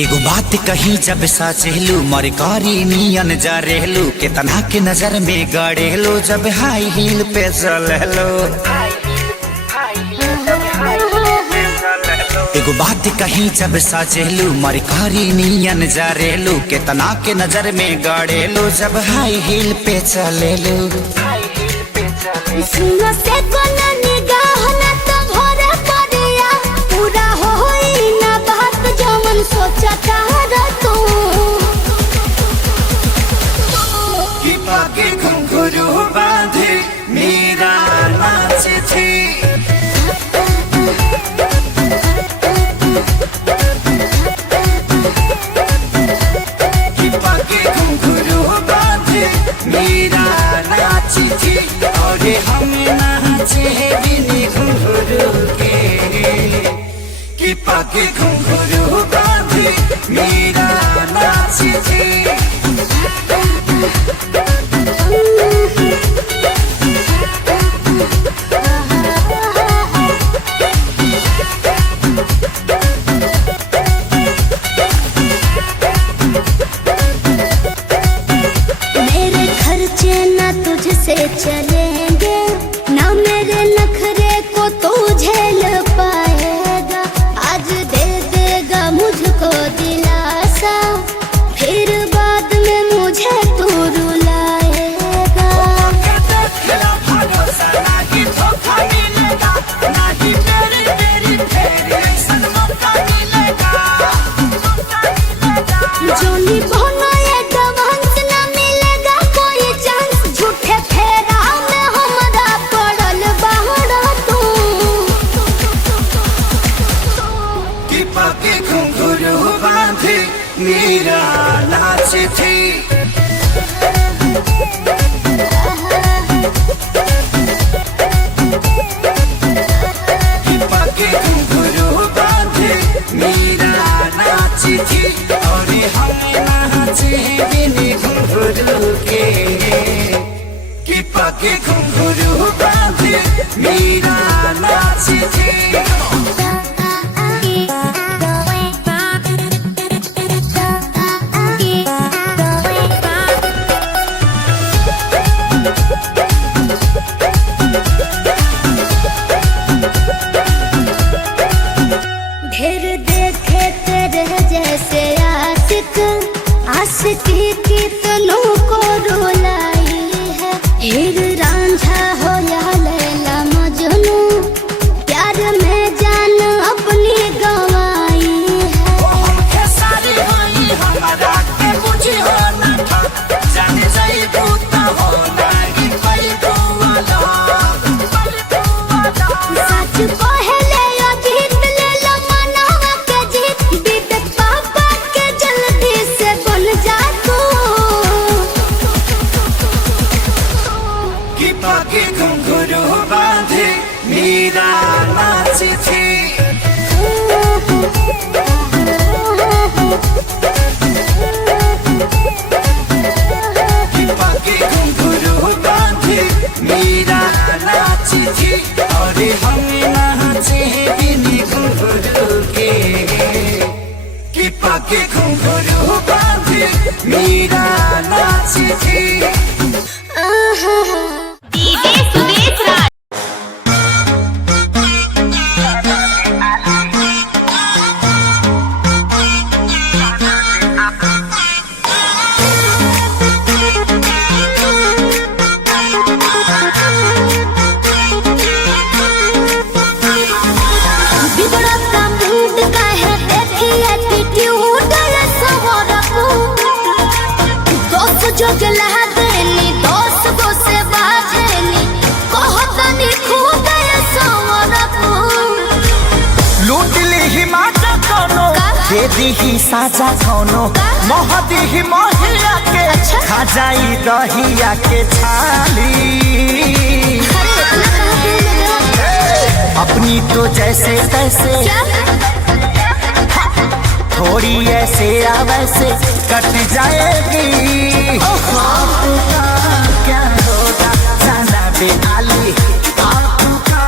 एगो बात कही जब साचेलू मर करी नियन जा रहलू केतना के नजर में गड़ेलू जब हाई हील पे चललो। एगो बात कही जब साचेलू मर करी नियन जा रहलू केतना के नजर में गड़ेलू जब हाई हील पे चलेलू। कि पाके घुंघरू बांधे मेरा नाचे थे। कि पाके घुंघरू बांधे मेरा नाचे थे और हम नाचे बिनी घुंघरू के। कि पाके घुंघरू बांधे मेरा नाचे थे। मेरे खर्चे ना तुझसे चलेंगे ना मेरे नखरे को तू झेल पाएगा। आज दे देगा मुझको दिलासा फिर बाद में मुझे तू रुलाएगा। जोनी बोना ये दवांस ना मिलेगा कोई चांस झूठे फेरा में हमारा पड़ल बाहर तू। कि पाके घुंघरू बांधे मेरा नाचे थे। कि पाके घुंघरू बांधे मेरा नाचे थे और हम नाचे बिनी घुंघरू के। कि पाके घुंघरू बांधे मेरा नाचे थे। ढेर देखे तेरे जैसे आशिक आशिकी कितनों को रुलाई है। हीर रांझा हो या लैला मजनू प्यार में जान अपनी गंवाई है। सारी होई हमारा के मुझे होना था जाने जाई भूता होना कि कोई दुआला। सच पहले या जीत ले लो मनावा के जीत बीत पापा के जल्दी से बन जा तू। कि पाके घुंघरू बांधे मेरा नाचे थे। कि पाके घुंघरू बांधे मेरा नाचे थे और हम नाचे बिनी घुंघरू के। कि पाके घुंघरू बांधे मेरा नाचे थे। डीजे सुदेश राज। बिगड़ता मूड का है देखी एटीट्यूड सवारा को। दोस्त जो जला देनी दोस्त को से बाझेनी कहतनी खुद सवारा को। लूट ली ही माचा कोनो दे दी ही साजा कोनो मोह दी ही मोहिया के खा जाई दहिया के छाली। अपनी तो जैसे तैसे थोड़ी ऐसे या वैसे कट जाएगी। आपका क्या होगा जाना बेहाली आपका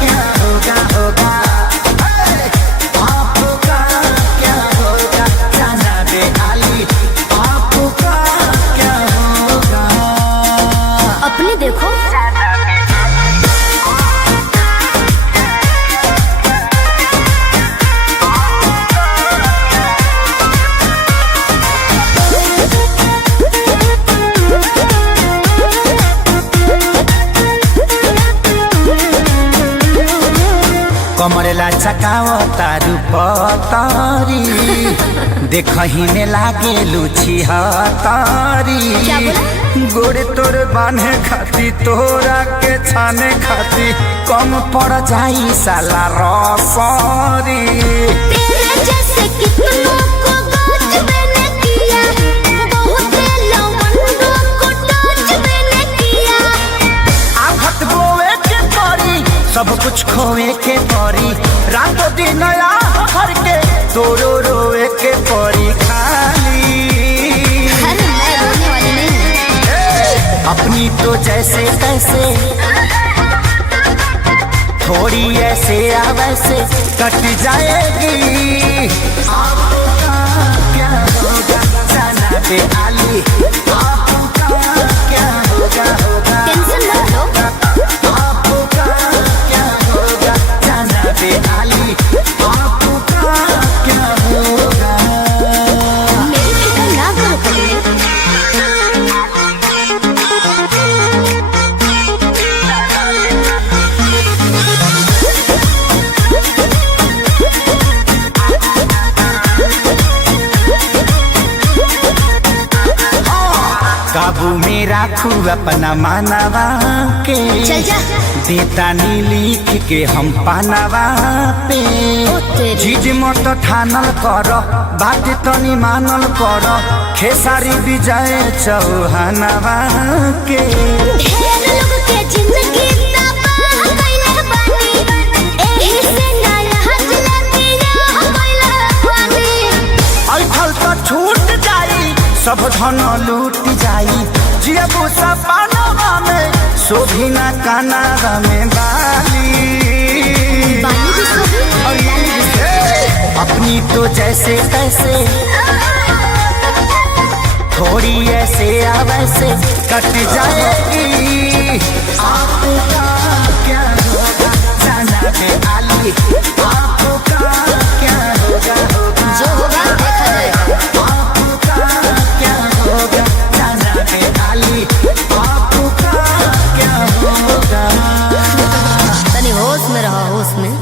क्या होगा होगा। आपका क्या होगा झलकाओ तारू पतारी देखही में लागे लुची हतारी गोरे तोर बांधे खाती तोरा के छाने खाती कम पड़ जाई साला रसरी तेरे जैसे कितनों को गाज मैंने किया, बहुत लवंडों को टच मैंने किया। आफत बोए के परी सब कुछ खोए के परी रातों दिन भर के तोरो रोए के परी खाली अरे मैं रोने वाली नहीं हूँ। अपनी तो जैसे तैसे थोड़ी ऐसे या वैसे कट जाएगी आपका क्या होगा जाना पे आली आपका क्या होगा टेंशन मत लो, आपका क्या होगा जाना पे आली आपका क्या होगा मेरी फिक्र ना करो पगले। काबू में राखू अपना मानवा के चल जा। देता नी लिख के हम पानवा पे ओ तेरी। जीज मत ठानल कर बात तनी मानल कर खेसारी विजय चौहानवा के ढेर लोग के जिंदगी तबाह कइले बानी, एही से नया हजला किया कइले बानी। ऐठल तो छूट जाई सब धन लूट जाई जियबू सपनवा में शोभिना कानावा में बाली बाली भी सोही और लाली भी सोही। अपनी तो जैसे तैसे थोड़ी ऐसे या वैसे कट जाएगी आपका क्या होगा जाना पे आली आपका क्या होगा जो होगा देखा जाएगा। आपका क्या होगा जाना पे आली आपका क्या होगा तनी होश में रहो, होश में।